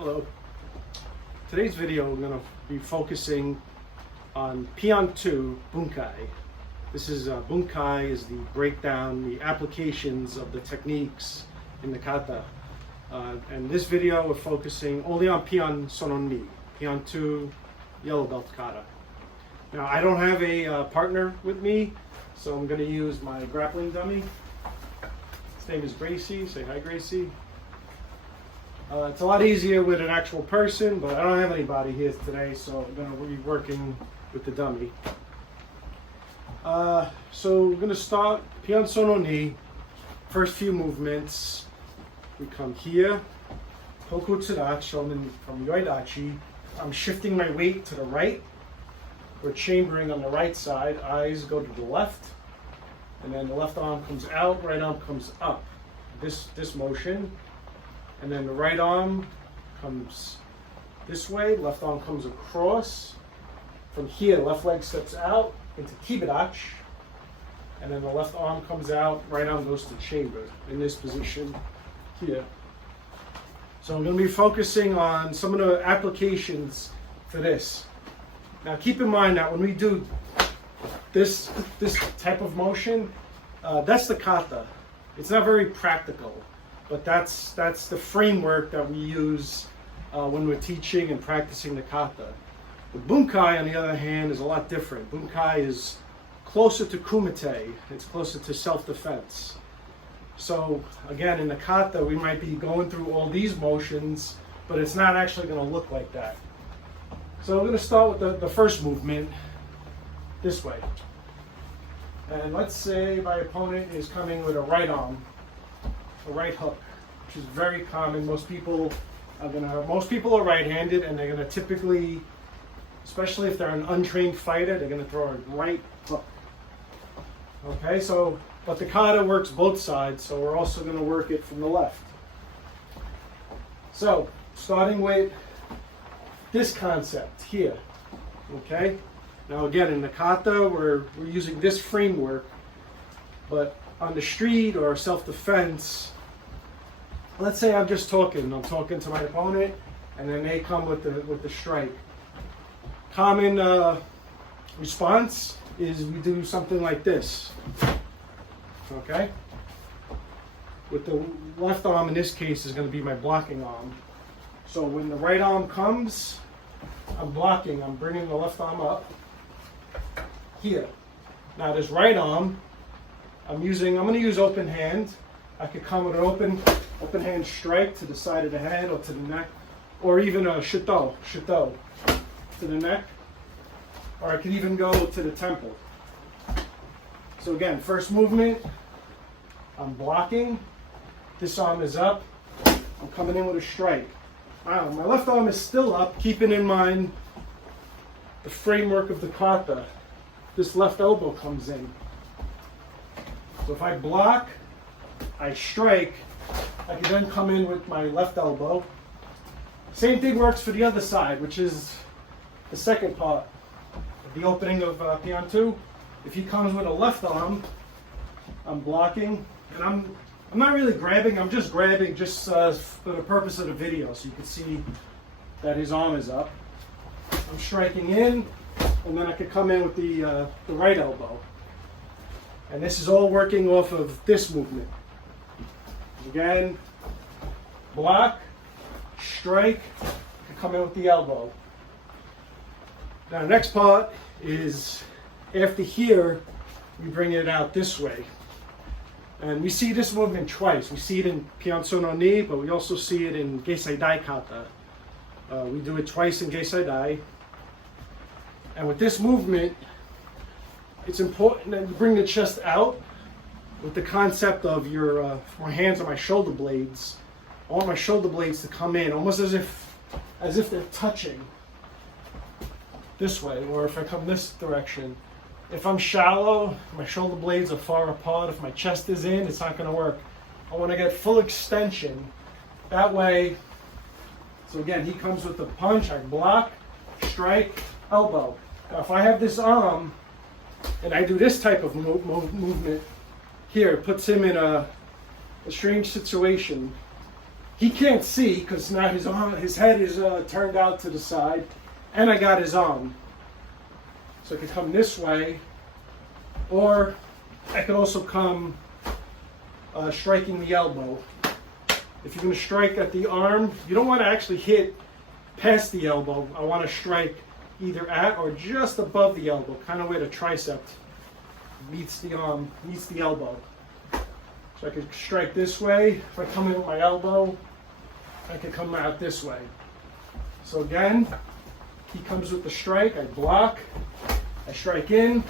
Hello. Today's video I'm going to be focusing on pinan 2 bunkai. This is bunkai is the breakdown, the applications of the techniques in the kata. And this video we're focusing only on pinan sono ni, pinan 2 yellow belt kata. Now I don't have a partner with me, so I'm going to use my grappling dummy. His name is Gracie. Say hi, Gracie. It's a lot easier with an actual person, but I don't have anybody here today, so I'm going to be working with the dummy. So we're going to start pinan sono ni. First few movements, we come here, hoku tsudachi, from yoidachi. I'm shifting my weight to the right. We're chambering on the right side. Eyes go to the left, and then the left arm comes out, right arm comes up. This motion. And then the right arm comes this way, left arm comes across. From here, left leg steps out into kibadachi. And then the left arm comes out, right arm goes to chamber in this position here. So I'm going to be focusing on some of the applications for this. Now keep in mind that when we do this type of motion, that's the kata. It's not very practical. But that's the framework that we use when we're teaching and practicing the kata. The bunkai, on the other hand, is a lot different. Bunkai is closer to kumite. It's closer to self-defense. So again, in the kata, we might be going through all these motions, but it's not actually going to look like that. So we're going to start with the first movement this way. And let's say my opponent is coming with a right arm. A right hook, which is very common. Most people are right-handed, and they're gonna typically, especially if they're an untrained fighter, they're gonna throw a right hook. Okay, so but the kata works both sides, so we're also gonna work it from the left. So starting with this concept here. Okay, now again in the kata we're using this framework, but on the street or self-defense, let's say I'm talking to my opponent, and then they come with the strike. Common response is we do something like this. Okay? With the left arm in this case is going to be my blocking arm. So when the right arm comes, I'm blocking. I'm bringing the left arm up here. Now this right arm, I'm going to use open hand. I could come with an open hand strike to the side of the head or to the neck, or even a shito to the neck, or I could even go to the temple. So again, first movement, I'm blocking. This arm is up. I'm coming in with a strike. My left arm is still up, keeping in mind the framework of the kata. This left elbow comes in. So if I block, I strike, I can then come in with my left elbow. Same thing works for the other side, which is the second part of the opening of pinan 2. If he comes with a left arm, I'm blocking, and I'm not really grabbing, I'm just grabbing just for the purpose of the video, so you can see that his arm is up. I'm striking in, and then I could come in with the right elbow. And this is all working off of this movement. Again, block, strike, come in with the elbow. Now, next part is after here, we bring it out this way. And we see this movement twice. We see it in pinan sono ni, but we also see it in geisai dai kata. We do it twice in geisai dai. And with this movement, it's important that you bring the chest out with the concept of my hands on my shoulder blades. I want my shoulder blades to come in almost as if they're touching this way, or if I come this direction. If I'm shallow, my shoulder blades are far apart. If my chest is in, it's not going to work. I want to get full extension. That way, so again, he comes with the punch, I block, strike, elbow. Now if I have this arm, and I do this type of movement here, it puts him in a strange situation. He can't see because now his head is turned out to the side, and I got his arm. So I could come this way, or I could also come striking the elbow. If you're going to strike at the arm, you don't want to actually hit past the elbow. I want to strike either at or just above the elbow, kind of where the tricep meets the arm, meets the elbow. So I could strike this way. If I come in with my elbow, I could come out this way. So again, he comes with the strike, I block, I strike in,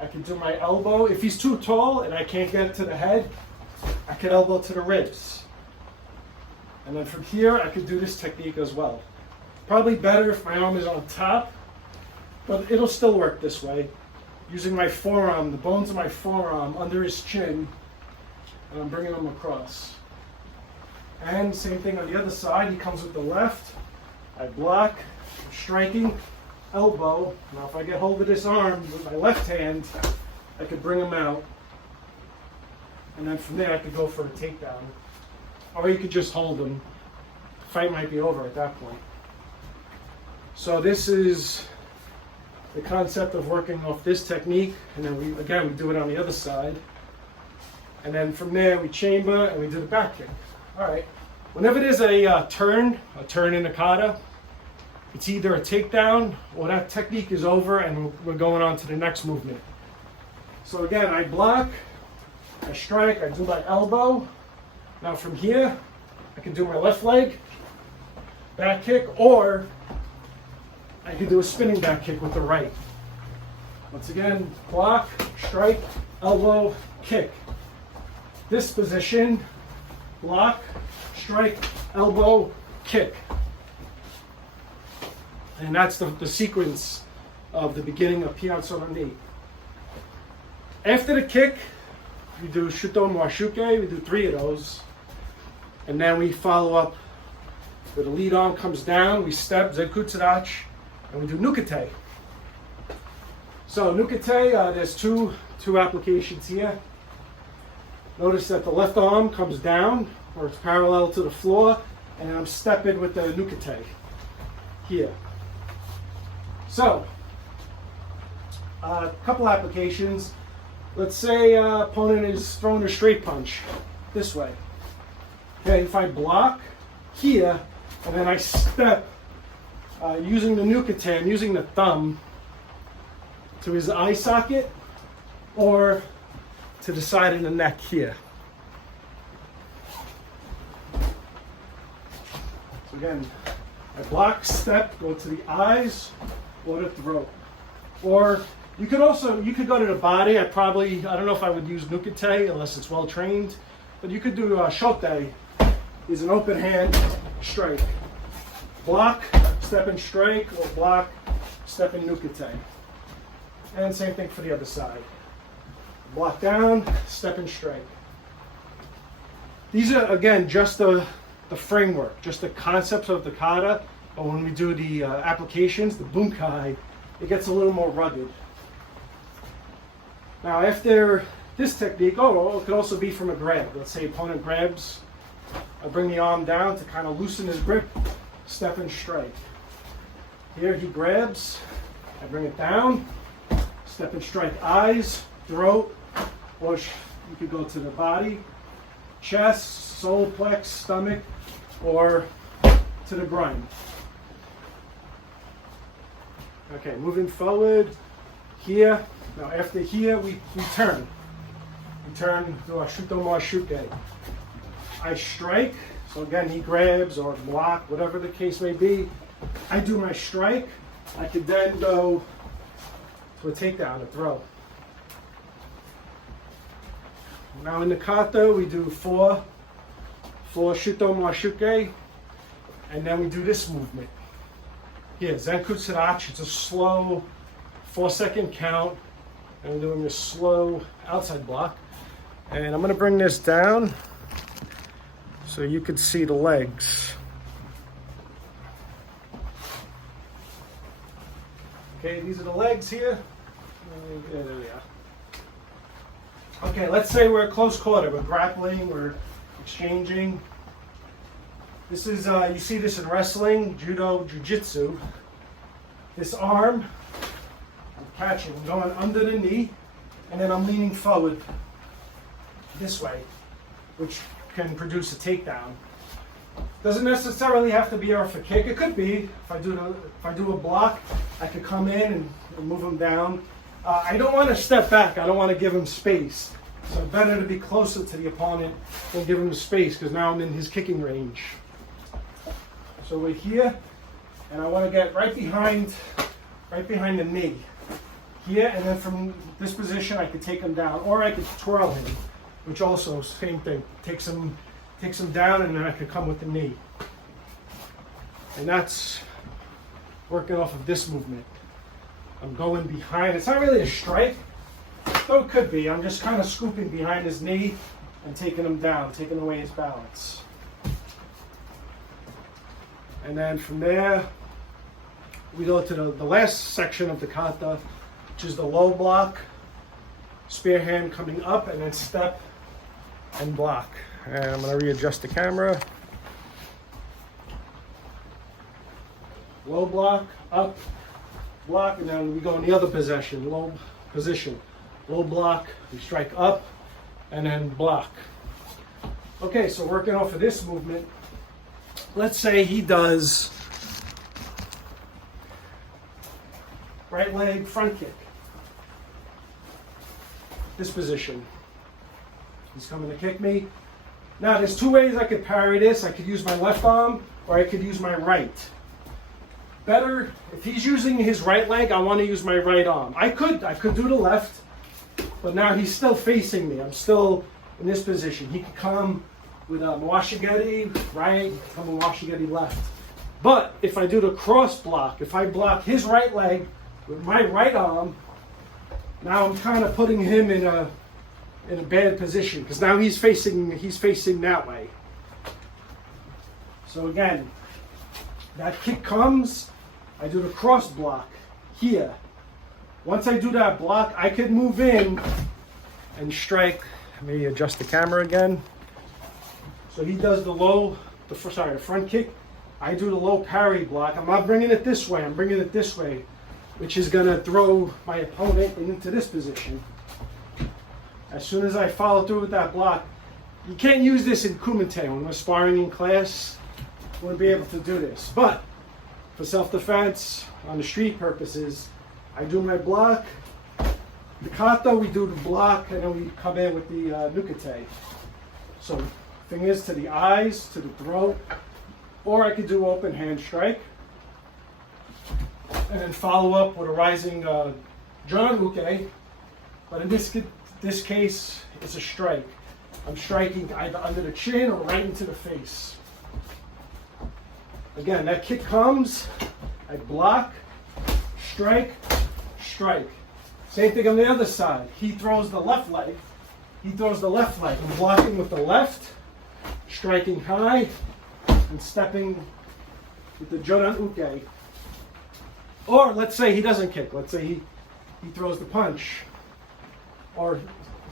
I can do my elbow. If he's too tall and I can't get to the head, I could elbow to the ribs. And then from here, I could do this technique as well. Probably better if my arm is on top, but it'll still work this way. Using my forearm, the bones of my forearm under his chin, and I'm bringing him across. And same thing on the other side, he comes with the left, I block, striking, elbow. Now if I get hold of this arm with my left hand, I could bring him out. And then from there I could go for a takedown. Or you could just hold him. The fight might be over at that point. So this is the concept of working off this technique. And then we do it on the other side. And then from there we chamber and we do the back kick. All right. Whenever there's a turn in the kata, it's either a takedown or that technique is over and we're going on to the next movement. So again, I block, I strike, I do my elbow. Now from here, I can do my left leg, back kick, or I can do a spinning back kick with the right. Once again, block, strike, elbow, kick. This position, block, strike, elbow, kick. And that's the sequence of the beginning of pinan sono ni. After the kick, we do shuto mwashuke, we do 3 of those. And then we follow up where the lead arm comes down, we step, zenkutsudachi, and we do nukete. So nukete, there's two applications here. Notice that the left arm comes down, or it's parallel to the floor, and I'm stepping with the nukete here. So, a couple applications. Let's say opponent is throwing a straight punch this way. Okay, if I block here, and then I step using the nukete, I'm using the thumb to his eye socket, or to the side of the neck here. So again, I block, step, go to the eyes, or the throat. Or you could go to the body. I don't know if I would use nukete unless it's well trained, but you could do shote, is an open hand strike. Block, step and strike, or block, step and nukete. And same thing for the other side. Block down, step and strike. These are, again, just the framework, just the concepts of the kata. But when we do the applications, the bunkai, it gets a little more rugged. Now after this technique, it could also be from a grab. Let's say opponent grabs, I bring the arm down to kind of loosen his grip, step and strike. Here he grabs, I bring it down, step and strike, eyes, throat, or you could go to the body, chest, solar plex, stomach, or to the groin. Okay, moving forward here. Now after here, we turn. We turn to a shuto mwashuke. I strike. So again, he grabs or block, whatever the case may be. I do my strike. I could then go to a takedown, a throw. Now in the kata, we do four shuto mwashuke, and then we do this movement. Here, zenkutsudachi, it's a slow 4-second count, and we're doing a slow outside block. And I'm gonna bring this down so you could see the legs. Okay, these are the legs here. Yeah, there we are. Okay, let's say we're at close quarter. We're grappling, we're exchanging. This is, you see this in wrestling, judo, jiu-jitsu. This arm, I'm catching, I'm going under the knee, and then I'm leaning forward this way, which can produce a takedown. Doesn't necessarily have to be off a kick. It could be. If I do a block, I could come in and move him down. I don't want to step back. I don't want to give him space. So better to be closer to the opponent than give him space, because now I'm in his kicking range. So we're here, and I want to get right behind the knee here, and then from this position I could take him down, or I could twirl him, which also same thing. Takes him down, and then I could come with the knee. And that's working off of this movement. I'm going behind. It's not really a strike, though it could be. I'm just kind of scooping behind his knee and taking him down, taking away his balance. And then from there, we go to the last section of the kata, which is the low block, spear hand coming up, and then step and block. And I'm going to readjust the camera. Low block, up, block, and then we go in the other position, low position. Low block, we strike up, and then block. Okay, so working off of this movement, let's say he does right leg front kick. This position. He's coming to kick me. Now there's two ways I could parry this. I could use my left arm, or I could use my right. Better, if he's using his right leg, I want to use my right arm. I could do the left, but now he's still facing me. I'm still in this position. He could come with a Mawashigeri right, come a Mawashigeri left. But if I do the cross block, if I block his right leg with my right arm, now I'm kind of putting him in a bad position, because now he's facing that way. So again, that kick comes, I do the cross block here. Once I do that block, I could move in and strike. Let me adjust the camera again. So he does the front kick. I do the low parry block. I'm not bringing it this way, I'm bringing it this way, which is gonna throw my opponent into this position. As soon as I follow through with that block, you can't use this in kumite. When we're sparring in class, we wouldn't be able to do this. But for self-defense, on the street purposes, I do my block. The kata, we do the block, and then we come in with the nukete. So fingers to the eyes, to the throat, or I could do open hand strike, and then follow up with a rising John uke. But in this case, it's a strike. I'm striking either under the chin or right into the face. Again, that kick comes, I block, strike, strike. Same thing on the other side. He throws the left leg. I'm blocking with the left, striking high, and stepping with the Jodan Uke. Or let's say he doesn't kick. Let's say he throws the punch. Or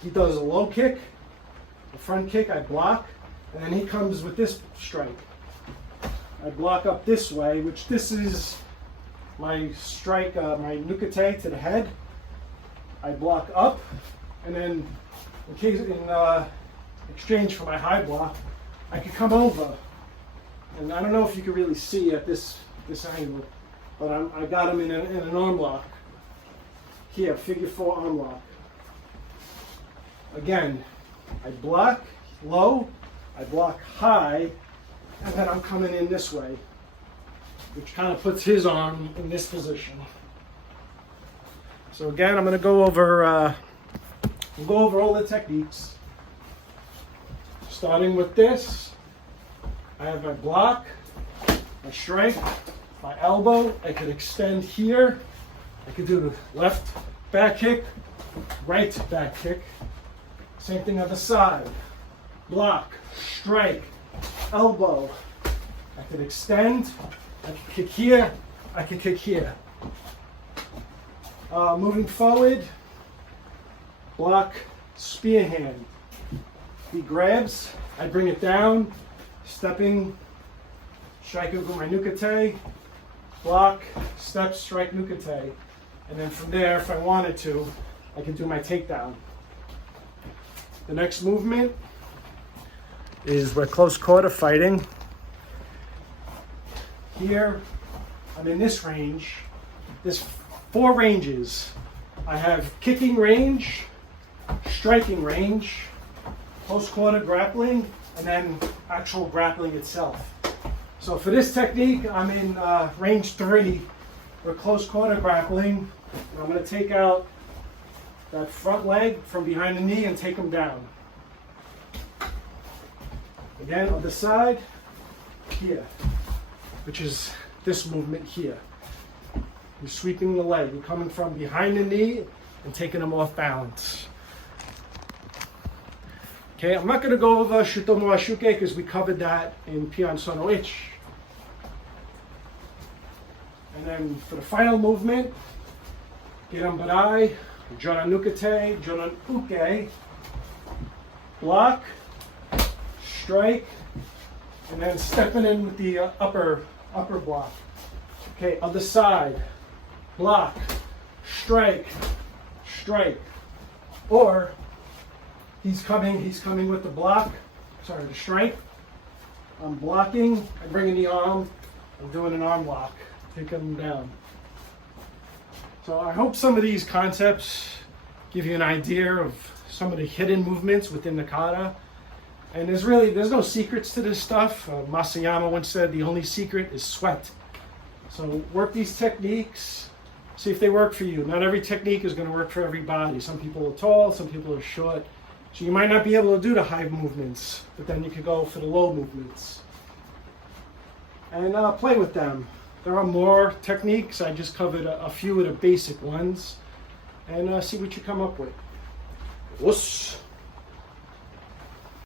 he does a low kick, a front kick, I block, and then he comes with this strike. I block up this way, which this is my strike, my nukete to the head. I block up, and then in exchange for my high block, I can come over. And I don't know if you can really see at this angle, but I got him in an arm lock. Here, figure 4 arm lock. Again, I block low, I block high, and then I'm coming in this way, which kind of puts his arm in this position. So again, I'm going to go over all the techniques. Starting with this, I have my block, my strike, my elbow. I could extend here. I could do the left back kick, right back kick. Same thing on the side. Block, strike, elbow. I could extend. I could kick here. I could kick here. Moving forward, block, spear hand. He grabs. I bring it down, stepping strike my nukate, block, step, strike, nukate. And then from there, if I wanted to, I could do my takedown. The next movement is we're close quarter fighting. Here, I'm in this range. There's 4 ranges. I have kicking range, striking range, close quarter grappling, and then actual grappling itself. So for this technique, I'm in range 3 for close quarter grappling. And I'm going to take out that front leg from behind the knee and take him down. Again, on the side, here, which is this movement here. You're sweeping the leg. You're coming from behind the knee and taking him off balance. Okay, I'm not going to go over Shutomo Ashuke because we covered that in Pinan Sono Ich. And then for the final movement, Giran Barai, Jonan Nukate, Jonan Uke, block, strike, and then stepping in with the upper block. Okay, other side, block, strike, strike. Or he's coming with the block, sorry, the strike. I'm blocking, I'm bringing the arm, I'm doing an arm lock, taking him down. So I hope some of these concepts give you an idea of some of the hidden movements within the kata. And there's no secrets to this stuff. Masayama once said the only secret is sweat. So work these techniques, see if they work for you. Not every technique is going to work for everybody. Some people are tall, some people are short. So you might not be able to do the high movements, but then you could go for the low movements. And play with them. There are more techniques. I just covered a few of the basic ones. And see what you come up with. Us.